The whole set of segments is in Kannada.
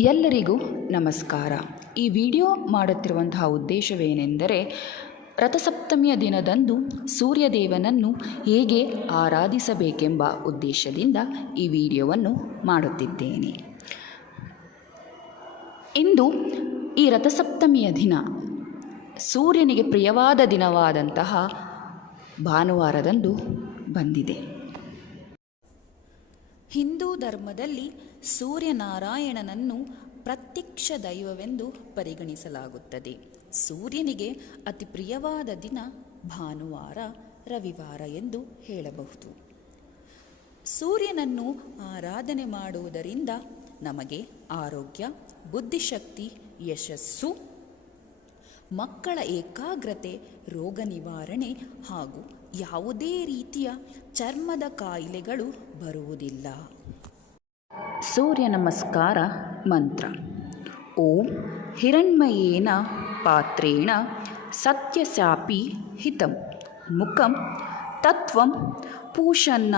ಎಲ್ಲರಿಗೂ ನಮಸ್ಕಾರ. ಈ ವಿಡಿಯೋ ಮಾಡುತ್ತಿರುವಂತಹ ಉದ್ದೇಶವೇನೆಂದರೆ, ರಥಸಪ್ತಮಿಯ ದಿನದಂದು ಸೂರ್ಯದೇವನನ್ನು ಹೇಗೆ ಆರಾಧಿಸಬೇಕೆಂಬ ಉದ್ದೇಶದಿಂದ ಈ ವಿಡಿಯೋವನ್ನು ಮಾಡುತ್ತಿದ್ದೇನೆ. ಇಂದು ಈ ರಥಸಪ್ತಮಿಯ ದಿನ, ಸೂರ್ಯನಿಗೆ ಪ್ರಿಯವಾದ ದಿನವಾದಂತಹ ಭಾನುವಾರದಂದು ಬಂದಿದೆ. ಹಿಂದೂ ಧರ್ಮದಲ್ಲಿ ಸೂರ್ಯನಾರಾಯಣನನ್ನು ಪ್ರತ್ಯಕ್ಷ ದೈವವೆಂದು ಪರಿಗಣಿಸಲಾಗುತ್ತದೆ. ಸೂರ್ಯನಿಗೆ ಅತಿ ಪ್ರಿಯವಾದ ದಿನ ಭಾನುವಾರ, ರವಿವಾರ ಎಂದು ಹೇಳಬಹುದು. ಸೂರ್ಯನನ್ನು ಆರಾಧನೆ ಮಾಡುವುದರಿಂದ ನಮಗೆ ಆರೋಗ್ಯ, ಬುದ್ಧಿಶಕ್ತಿ, ಯಶಸ್ಸು, ಮಕ್ಕಳ ಏಕಾಗ್ರತೆ, ರೋಗ ನಿವಾರಣೆ ಹಾಗೂ ಯಾವುದೇ ರೀತಿಯ ಚರ್ಮದ ಕಾಯಿಲೆಗಳು ಬರುವುದಿಲ್ಲ. ಸೂರ್ಯ ನಮಸ್ಕಾರ ಮಂತ್ರ. ಓಂ ಹಿರಣ್ಮಯೇನ ಪಾತ್ರೇಣ ಸತ್ಯಸಾಪಿ ಹಿತಂ. ಮುಖಂ ತತ್ವಂ ಪೂಷನ್ನ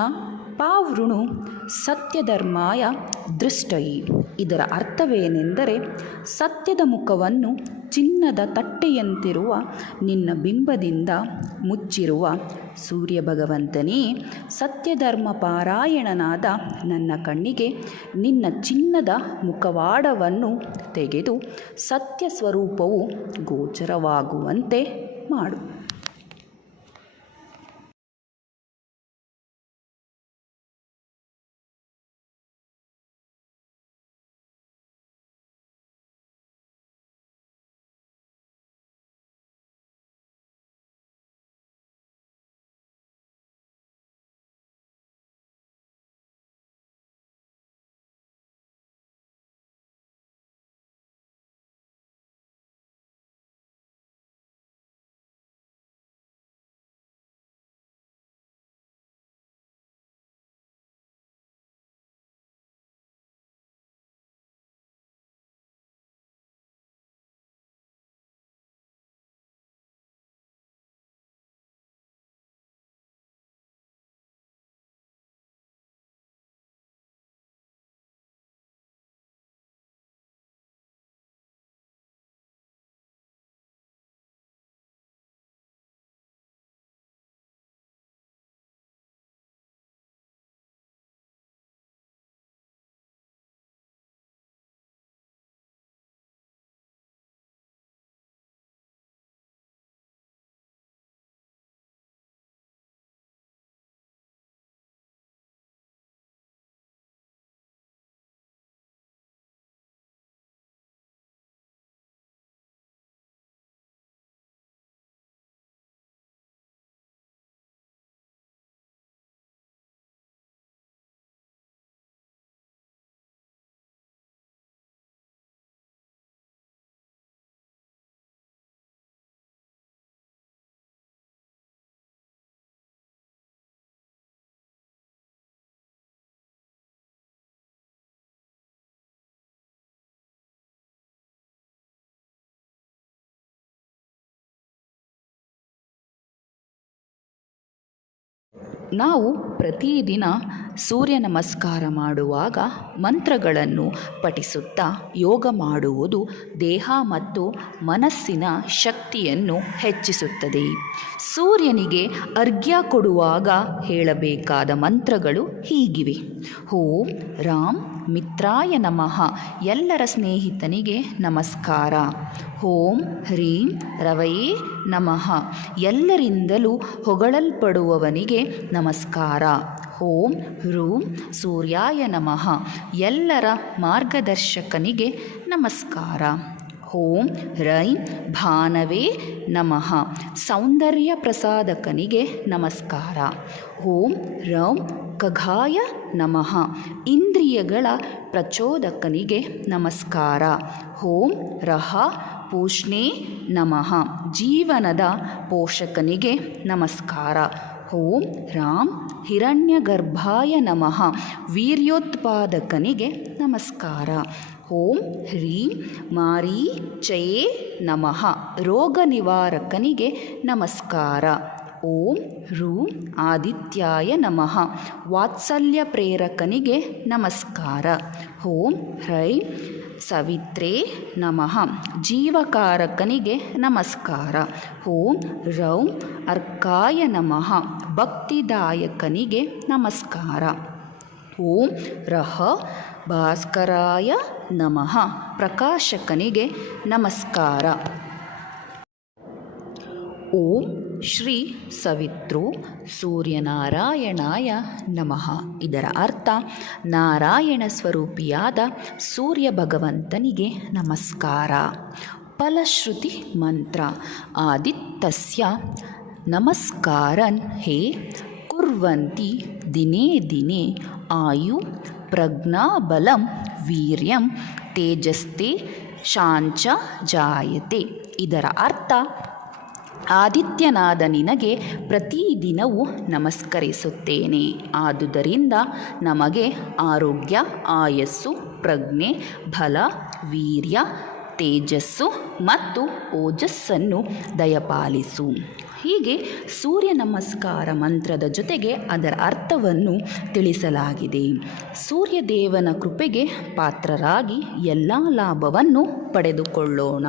ಪಾವೃಣು ಸತ್ಯಧರ್ಮಾಯ ದೃಷ್ಟಯಿ ಇದರ ಅರ್ಥವೇನೆಂದರೆ ಸತ್ಯದ ಮುಖವನ್ನು ಚಿನ್ನದ ತಟ್ಟೆಯಂತಿರುವ ನಿನ್ನ ಬಿಂಬದಿಂದ ಮುಚ್ಚಿರುವ ಸೂರ್ಯ ಭಗವಂತನೇ ಸತ್ಯಧರ್ಮ ಪಾರಾಯಣನಾದ ನನ್ನ ಕಣ್ಣಿಗೆ ನಿನ್ನ ಚಿನ್ನದ ಮುಖವಾಡವನ್ನು ತೆಗೆದು ಸತ್ಯ ಸ್ವರೂಪವು ಗೋಚರವಾಗುವಂತೆ ಮಾಡು. ನಾವು ಪ್ರತಿದಿನ ಸೂರ್ಯ ನಮಸ್ಕಾರ ಮಾಡುವಾಗ ಮಂತ್ರಗಳನ್ನು ಪಠಿಸುತ್ತಾ ಯೋಗ ಮಾಡುವುದು ದೇಹ ಮತ್ತು ಮನಸ್ಸಿನ ಶಕ್ತಿಯನ್ನು ಹೆಚ್ಚಿಸುತ್ತದೆ. ಸೂರ್ಯನಿಗೆ ಅರ್ಘ್ಯ ಕೊಡುವಾಗ ಹೇಳಬೇಕಾದ ಮಂತ್ರಗಳು ಹೀಗಿವೆ. ಓಂ ರಾಮ್ ಮಿತ್ರಾಯ ನಮಃ. ಎಲ್ಲರ ಸ್ನೇಹಿತನಿಗೆ ನಮಸ್ಕಾರ. ಓಂ ಹ್ರೀಂ ರವಯೇ ನಮಃ. ಎಲ್ಲರಿಂದಲೂ ಹೊಗಳಲ್ಪಡುವವನಿಗೆ ನಮಸ್ಕಾರ. ಓಂ ಹ್ರೂಂ ಸೂರ್ಯಾಯ ನಮಃ. ಎಲ್ಲರ ಮಾರ್ಗದರ್ಶಕನಿಗೆ ನಮಸ್ಕಾರ. ಓಂ ರೈಂ ಭಾನವೇ ನಮಃ. ಸೌಂದರ್ಯ ಪ್ರಸಾದಕನಿಗೆ ನಮಸ್ಕಾರ. ಓಂ ರಂ ಖಗಾಯ ನಮಃ. ಇಂದ್ರಿಯಗಳ ಪ್ರಚೋದಕನಿಗೆ ನಮಸ್ಕಾರ. ಓಂ ರಹ ಪೂಷ್ಣೇ ನಮಃ. ಜೀವನದ ಪೋಷಕನಿಗೆ ನಮಸ್ಕಾರ. ಓಂ ರಾಮ್ ಹಿರಣ್ಯಗರ್ಭಾಯ ನಮಃ. ವೀರ್ಯೋತ್ಪಾದಕನಿಗೆ ನಮಸ್ಕಾರ. ಓಂ ಹ್ರೀಂ ಮಾರೀಚಯೇ ನಮಃ. ರೋಗ ನಿವಾರಕನಿಗೆ ನಮಸ್ಕಾರ. ಓಂ ರೂ ಆದಿತ್ಯಾಯ ನಮಃ. ವಾತ್ಸಲ್ಯ ಪ್ರೇರಕನಿಗೆ ನಮಸ್ಕಾರ. ಓಂ ಹೈ ಸವಿತ್ರೇ ನಮಃ. ಜೀವಕಾರಕನಿಗೆ ನಮಸ್ಕಾರ. ಓಂ ರೌಂ ಅರ್ಕಾಯ ನಮಃ. ಭಕ್ತಿದಾಯಕನಿಗೆ ನಮಸ್ಕಾರ. ಓಂ ರಹ ಭಾಸ್ಕರಾಯ ನಮಃ. ಪ್ರಕಾಶಕನಿಗೆ ನಮಸ್ಕಾರ. ಓಂ ಶ್ರೀ ಸವಿತೃ ಸೂರ್ಯನಾರಾಯಣಾಯ ನಮಃ. ಇದರ ಅರ್ಥ, ನಾರಾಯಣ ಸ್ವರೂಪಿಯಾದ ಸೂರ್ಯ ಭಗವಂತನಿಗೆ ನಮಸ್ಕಾರ. ಫಲಶ್ರುತಿ ಮಂತ್ರ, ಆದಿತ್ಯಸ್ಯ, ನಮಸ್ಕಾರನ್ ಹೇ, ಕುರ್ವಂತಿ ದಿನೇ ದಿನೇ, ಆಯು ಪ್ರಜ್ಞಾಬಲಂ ವೀರ್ಯಂ ತೇಜಸ್ತೆ ಶಾಂಚ ಜಾಯತೆ. ಇದರ ಅರ್ಥ ಆದಿತ್ಯನಾದ ನಿನಗೆ ಪ್ರತಿದಿನವೂ ನಮಸ್ಕರಿಸುತ್ತೇನೆ. ಆದುದರಿಂದ ನಮಗೆ ಆರೋಗ್ಯ, ಆಯಸ್ಸು, ಪ್ರಜ್ಞೆ, ಬಲ, ವೀರ್ಯ, ತೇಜಸ್ಸು ಮತ್ತು ಓಜಸ್ಸನ್ನು ದಯಪಾಲಿಸು. ಹೀಗೆ ಸೂರ್ಯ ನಮಸ್ಕಾರ ಮಂತ್ರದ ಜೊತೆಗೆ ಅದರ ಅರ್ಥವನ್ನು ತಿಳಿಸಲಾಗಿದೆ. ಸೂರ್ಯದೇವನ ಕೃಪೆಗೆ ಪಾತ್ರರಾಗಿ ಎಲ್ಲ ಲಾಭವನ್ನು ಪಡೆದುಕೊಳ್ಳೋಣ.